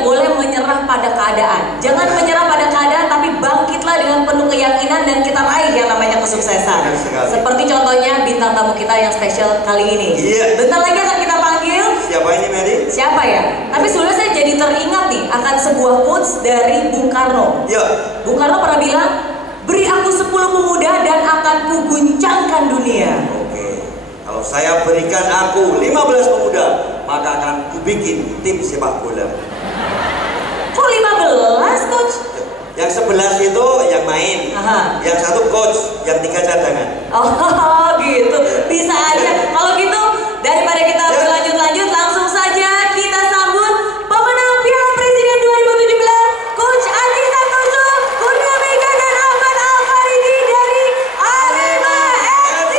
tidak boleh menyerah pada keadaan. Jangan menyerah pada keadaan, tapi bangkitlah dengan penuh keyakinan dan kita raih yang namanya kesuksesan. Seperti contohnya bintang tamu kita yang spesial kali ini. Bentar lagi akan kita panggil. Siapa ini, Mary? Siapa ya? Tapi sebenarnya saya jadi teringat nih akan sebuah quotes dari Bung Karno. Bung Karno pernah bilang, beri aku 10 pemuda dan akan kuguncangkan dunia. Kalau saya berikan aku 15 pemuda, maka akan kubikin tim sepak bola. Kok 15, Coach? Yang 11 itu yang main. Yang satu coach, yang 3 cadangan. Oh gitu, bisa aja. Kalau gitu, daripada kita berlanjut-lanjut, langsung saja kita sambut pemenang Piala Presiden 2017, Coach Aji Santoso, Kurnia Mega dan Ahmad Al-Faridi dari Arema FC.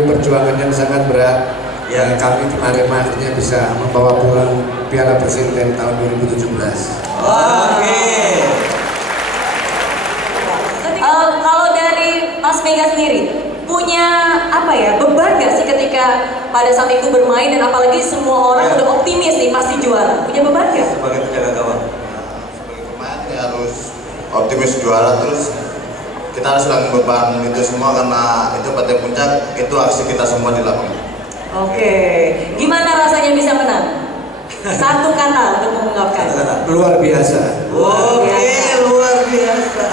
Perjuangan yang sangat berat, kami tim Arema akhirnya bisa membawa pulang Piala Presiden tahun 2017. Kalau dari Mas Mega sendiri, punya apa ya, beban gak sih ketika pada saat itu bermain dan apalagi semua orang udah optimis nih pasti juara? Punya beban gak? Sebagai penjaga gawang, sebagai pemain ya harus optimis juara, terus kita harus hilangin beban itu semua karena itu partai puncak, itu aksi kita semua di lapangan. Gimana rasanya bisa menang? Satu kata untuk mengungkapkan. Luar biasa. Luar biasa.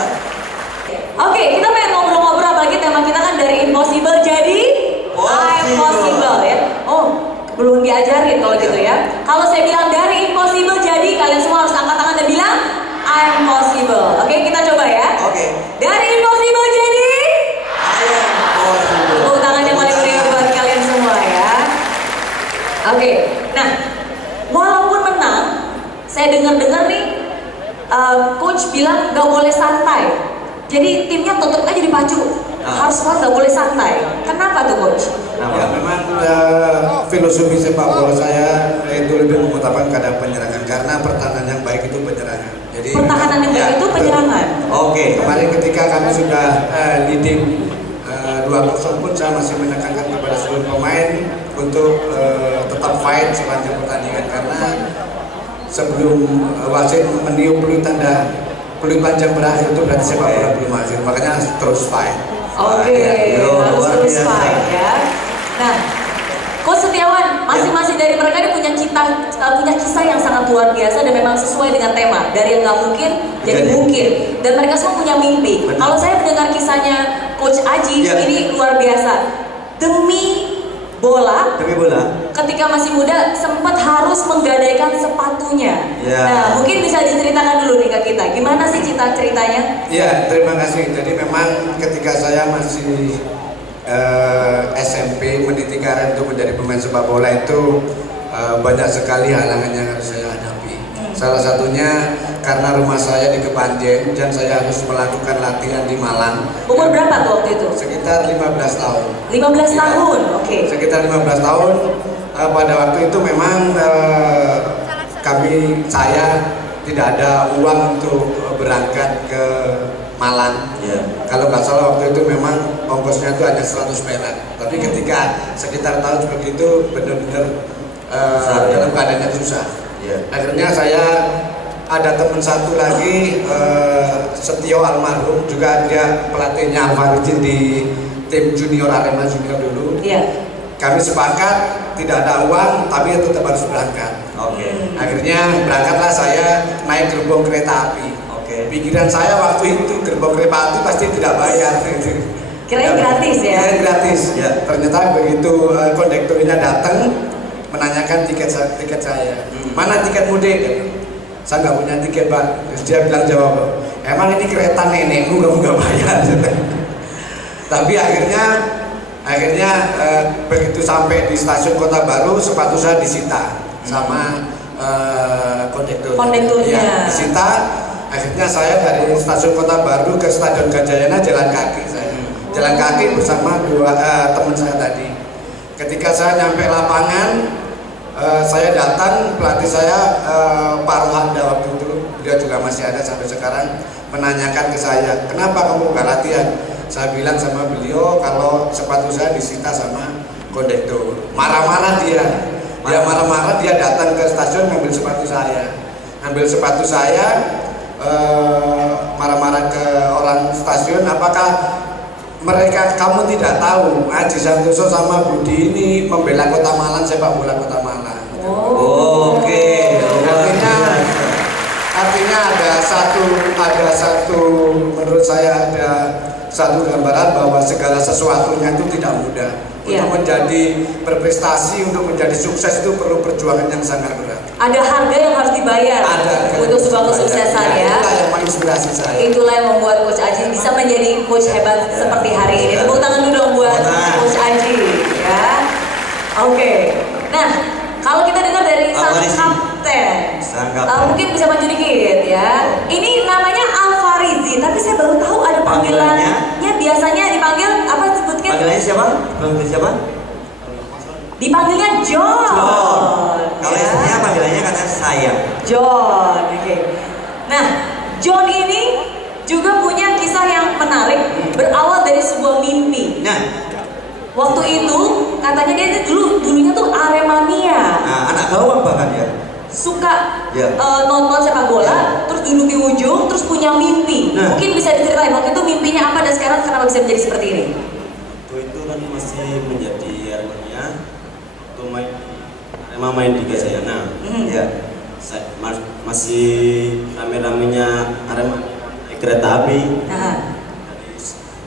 Kita pengen ngobrol-ngobrol, apalagi tema kita kan dari impossible jadi I'm possible ya. Belum diajarin kalau gitu ya. Kalau saya bilang dari impossible jadi, kalian semua harus angkat tangan dan bilang I'm possible. Kita coba ya. Dari impossible jadi I'm possible. Tepuk tangan yang paling meriah buat kalian semua ya. Nah, walaupun menang, saya dengar-dengar nih coach bilang gak boleh santai. Jadi timnya tetap aja dipacu. Harus kuat, gak boleh santai. Kenapa tuh coach? Ya memang filosofi sepak bola saya itu lebih mengutamakan keadaan penyerangan, karena pertahanan yang baik itu penyerangan. Jadi pertahanan yang baik itu penyerangan. Kemarin ketika kami sudah leading 2-0 pun saya masih menekankan kepada seluruh pemain untuk tetap fight sepanjang pertandingan, karena sebelum wasit meniup peluit tanda peluit panjang berakhir itu berarti sepak bola belum akhir, makanya terus fight. Harus terus fight ya. Nah, Coach Setiawan, masing-masing dari mereka ini punya kisah yang sangat luar biasa dan memang sesuai dengan tema, dari yang nggak mungkin jadi mungkin, dan mereka semua punya mimpi. Kalau saya mendengar kisahnya Coach Aji, ini luar biasa. Demi bola, ketika masih muda sempat harus menggadaikan sepatunya. Nah, mungkin bisa diceritakan dulu nih ke kita, gimana sih ceritanya? Terima kasih. Jadi memang ketika saya masih SMP meniti karir untuk menjadi pemain sepak bola itu banyak sekali halangan yang harus saya hadapi. Salah satunya karena rumah saya di Kepanjen dan saya harus melakukan latihan di Malang. Umur berapa tuh waktu itu? Sekitar 15 tahun. 15 tahun, Sekitar 15 tahun. Pada waktu itu memang saya tidak ada uang untuk berangkat ke Malang. Kalau nggak salah waktu itu memang ongkosnya itu hanya 100 perak. Tapi ketika sekitar tahun seperti itu benar-benar dalam keadaan yang susah. Akhirnya saya ada teman satu lagi, Setio almarhum, juga dia pelatihnya Alvarizin di tim junior Arema Junior dulu. Kami sepakat tidak ada uang tapi tetap harus berangkat. Akhirnya berangkatlah saya naik gerbong kereta api. Pikiran saya waktu itu gerbong kereta api pasti tidak bayar. Kirain gratis ya? Kirain gratis. Ternyata begitu kondekturnya datang menanyakan tiket saya. Mana tiket mudik? Saya nggak punya tiket, Pak. Terus dia bilang jawab, emang ini kereta nenekmu kamu nggak bayar? Tapi akhirnya begitu sampai di stasiun Kota Baru, sepatu saya disita sama kondekturnya. Disita. Akhirnya saya dari stasiun Kota Baru ke Stadion Gajayana jalan kaki saya. Jalan kaki bersama dua teman saya tadi. Ketika saya nyampe lapangan, saya datang, pelatih saya Pak Rohanda waktu itu, dia juga masih ada sampai sekarang, menanyakan ke saya, kenapa kamu gak latihan? Saya bilang sama beliau kalau sepatu saya disita sama kondektur. Marah-marah dia marah-marah, dia datang ke stasiun ngambil sepatu saya. Marah-marah ke orang stasiun, apakah kamu tidak tahu Aji Santoso sama Budi ini membela Kota Malang, sepak bola Kota Malang. Artinya ada satu menurut saya ada satu gambaran bahwa segala sesuatunya itu tidak mudah. Untuk menjadi berprestasi, untuk menjadi sukses itu perlu perjuangan yang sangat berat. Ada harga yang harus dibayar untuk sebuah kesuksesan ya. Itulah yang menginspirasi saya. Itulah yang membuat Coach Aji bisa menjadi coach hebat seperti hari ini. Tepuk tangan dulu dong buat Coach Aji ya. Nah, kalau kita dengar dari sang kapten, mungkin bisa maju dikit ya. Ini namanya Alvarizin, tapi saya baru tahu ada panggilannya. Biasanya dipanggil apa sebutkan? Panggilannya siapa? Dipanggilnya John. Kalau istrinya panggilannya katanya saya. John. Nah, John ini juga punya kisah yang menarik, berawal dari sebuah mimpi. Waktu itu katanya dia dulunya tuh Aremania. Anak gawang bahkan ya. Suka nonton sepak bola, terus duduk di ujung, terus punya mimpi. Mungkin bisa diceritain waktu itu mimpinya apa dan sekarang kenapa bisa menjadi seperti ini? Itu kan masih menjadi Aremania, waktu main di Gajayana. Masih rame-ramenya Arema naik kereta api. Dari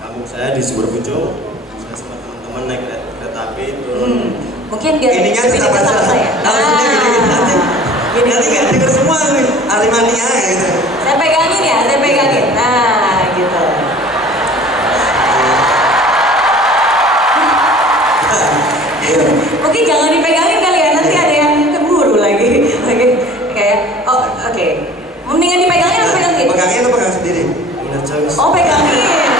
kampung saya di Sumberpucung, saya sama teman-teman naik kereta api turun. Mungkin biar ininya sama saya. Nanti nggak dengar semua nih Aremania gitu. Saya pegangin. Nah, gitu. Mungkin jangan dipegangin kali ya, nanti ada yang keburu lagi. Mendingan dipegangin atau pegangin? Pegangin atau pegang sendiri? Pegangin.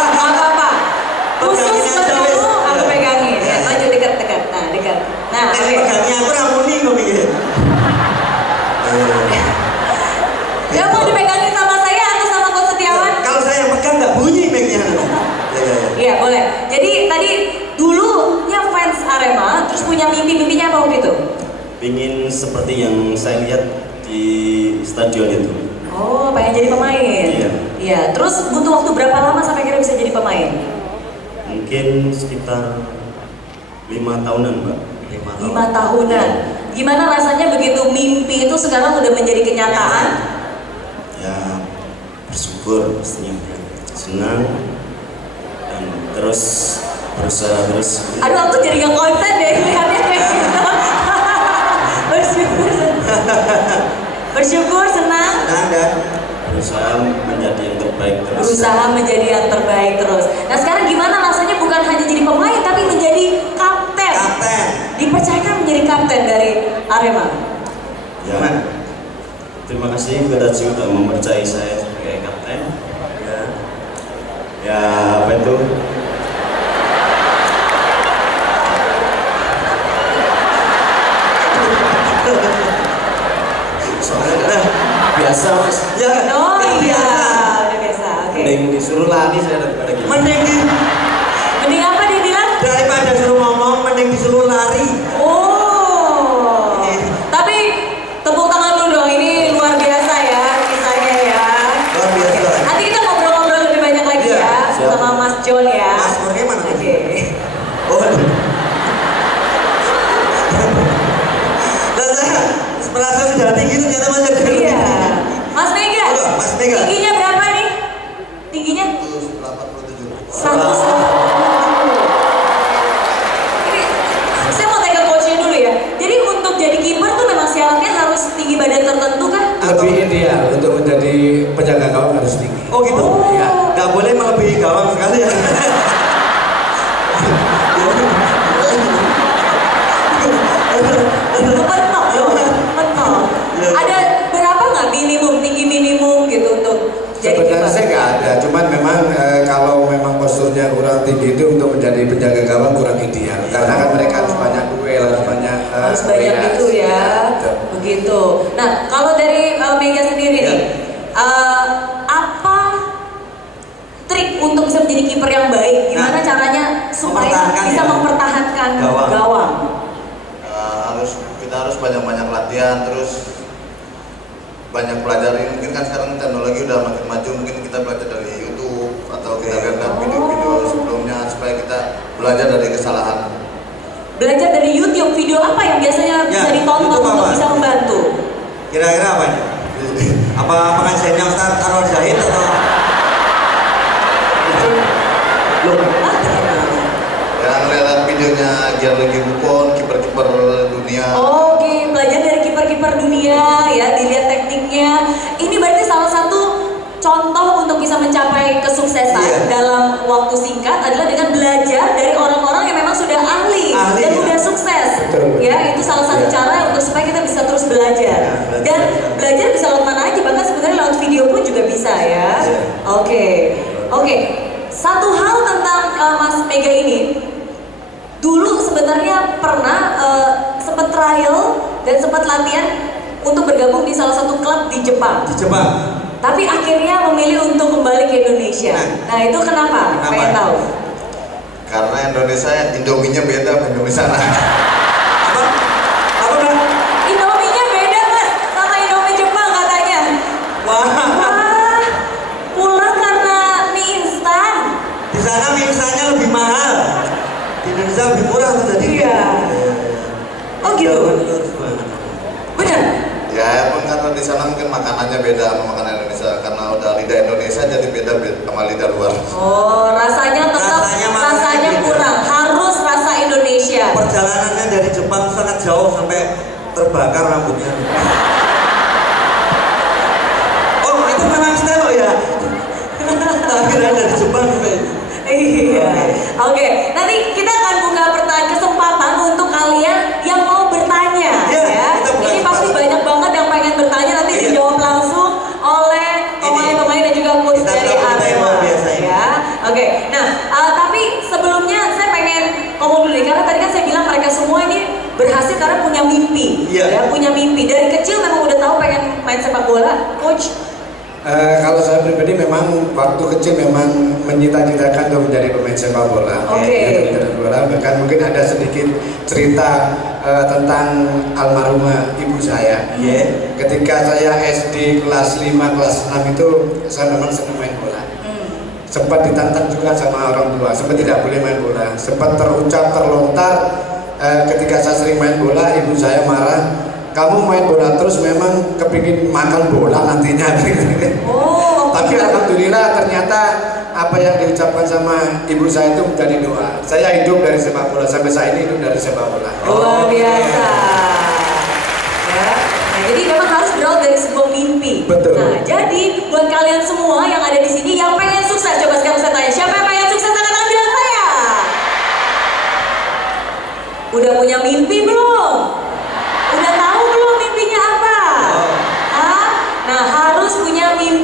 Apa-apa. Khusus bertemu, aku pegangin. Maju dekat. Nah, pegangnya aku ramuni kok mikir. Ya mau dipegangin sama saya atau sama Coach Setiawan? Kalau saya pegang nggak bunyi mic-nya. Iya boleh. Jadi tadi dulunya fans Arema, terus punya mimpinya apa waktu itu? Ingin seperti yang saya lihat di stadion itu. Pengen jadi pemain. Iya. Terus butuh waktu berapa lama sampai kira bisa jadi pemain? Mungkin sekitar 5 tahunan, Mbak. 5 tahunan. Gimana rasanya begitu mimpi itu sekarang udah menjadi kenyataan? Ya, bersyukur pastinya. Senang dan terus berusaha terus. Aduh, aku jadi nggak konsen deh lihatnya kayak gitu. Bersyukur, senang. Dan berusaha menjadi yang terbaik terus. Nah sekarang gimana rasanya bukan hanya jadi pemain tapi menjadi kapten. Dipercayakan menjadi kapten dari Arema. Ya. Terima kasih kepada Ci sudah mempercayai saya sebagai kapten. Ya apa itu? Soalnya biasa mas. Iya, udah biasa. Mending disuruh lari saya daripada gini. Mending apa dia bilang? daripada suruh ngomong paling disuruh lari. Oh. Tapi tepuk tangan dulu dong, ini luar biasa ya kisahnya ya. Luar biasa. Nanti kita ngobrol-ngobrol lebih banyak lagi Iya, ya siap. sama Mas John ya. Mas Jorge mana? Oke. Oh. Dan saya merasa sudah tinggi ternyata masih ada. Iya. Mas Mega. Halo, Mas Mega. Tingginya berapa nih? Tingginya? 187. Ini saya mau tanya coachnya dulu ya. Jadi untuk jadi kiper tuh memang syaratnya harus tinggi badan tertentu kan? Lebih ideal untuk menjadi penjaga gawang harus tinggi. Oh gitu? Iya. Nggak boleh melebihi gawang sekali ya. Mentok loh, mentok. Ada berapa nggak minimum, tinggi minimum gitu untuk jadi Sebenarnya kiper? saya nggak ada, cuman memang kalau memang posturnya kurang tinggi itu untuk menjadi penjaga gawang kurang ideal. Karena kan mereka harus banyak duel, harus banyak Harus banyak reaksi. itu ya, Betul. begitu. Nah, kalau dari Mega sendiri Ya. nih, apa trik untuk bisa menjadi kiper yang baik? Gimana Nah, caranya supaya mempertahankan bisa ya. mempertahankan Gawang. gawang? Kita harus banyak-banyak latihan, terus banyak pelajari. Mungkin kan sekarang teknologi udah makin maju, mungkin kita belajar dari YouTube atau kita lihat video-video sebelumnya supaya kita belajar dari kesalahan. Belajar dari YouTube, video apa yang biasanya bisa Ya, ditonton YouTube untuk apa? bisa membantu? Kira-kira apa nih? Apa pengajiannya Ustaz Anwar Zahid atau? Loh, Ya ngeliat videonya Gianluigi Buffon, kiper-kiper dunia. Oh, oke, belajar dari kiper-kiper dunia ya, dilihat tekniknya. Ini berarti salah satu contoh untuk bisa mencapai kesuksesan Iya. dalam waktu singkat adalah dengan belajar dari orang-orang yang memang sudah ahli dan ya. sudah sukses. Betul. Ya, itu salah satu Iya. cara untuk supaya kita bisa terus belajar. Ya, belajar. Dan belajar bisa lewat mana aja, bahkan sebenarnya lewat video pun juga bisa ya. Iya. Oke. Oke. Satu hal tentang Mas Mega ini, dulu sebenarnya pernah sempat trial dan sempat latihan untuk bergabung di salah satu klub di Jepang. di Jepang. Tapi akhirnya memilih untuk kembali ke Indonesia. Nah itu kenapa? Kenapa? Pengen tahu. Karena Indonesia Indominya beda sama Indonesia. Apa? Apa Bang? Indominya beda Mas sama Indomie Jepang katanya. Wah, Wah, pulang karena mie instan. di sana mie instannya lebih mahal. Di Indonesia lebih murah tuh tadi. Iya. Oh gitu. Benar. Ya emang karena di sana mungkin makanannya beda sama makanan Indonesia, karena udah lidah Indonesia jadi beda sama lidah luar. Oh, rasanya tetap Rasanya rasanya beda. kurang. Harus rasa Indonesia. Perjalanannya dari Jepang sangat jauh sampai terbakar rambutnya. Oh, itu memang style ya. Akhirnya dari Jepang sampai. Iya. Oke, nanti kita akan buka kesempatan untuk kalian yang mau bertanya Iya, ya. kita buka Ini pasti kesempatan. banyak banget yang pengen bertanya, nanti Iya. dijawab langsung oleh pemain-pemain dan juga coach Kita dari tahu kita yang Arema luar biasa ini. ya. Oke. Nah, tapi sebelumnya saya pengen ngomong dulu nih, karena tadi kan saya bilang mereka semua ini berhasil karena punya mimpi. Iya. Ya, punya mimpi. Dari kecil memang udah tahu pengen main sepak bola, coach. Kalau saya pribadi memang waktu kecil memang mencita-citakan untuk menjadi pemain sepak bola. Oke. Ya, bola. Bahkan mungkin ada sedikit cerita tentang almarhumah ibu saya. Iya. Ketika saya SD kelas 5, kelas 6 itu saya memang senang main bola. Sempat ditantang juga sama orang tua, sempat tidak boleh main bola. Sempat terucap, terlontar ketika saya sering main bola, ibu saya marah. Kamu main bola terus memang kepingin makan bola nantinya. Oh. Tapi alhamdulillah ternyata apa yang diucapkan sama ibu saya itu menjadi doa. Saya hidup dari sepak bola, sampai saat ini hidup dari sepak bola. Luar biasa. Ya. Nah, jadi memang harus berawal dari sebuah mimpi. Betul. Nah, jadi buat kalian semua yang ada di sini yang pengen sukses, coba sekarang saya tanya, siapa yang pengen sukses? Angkat tangan bilang saya. Udah punya mimpi belum? Udah tahu belum mimpinya apa? Hah? Nah, harus punya mimpi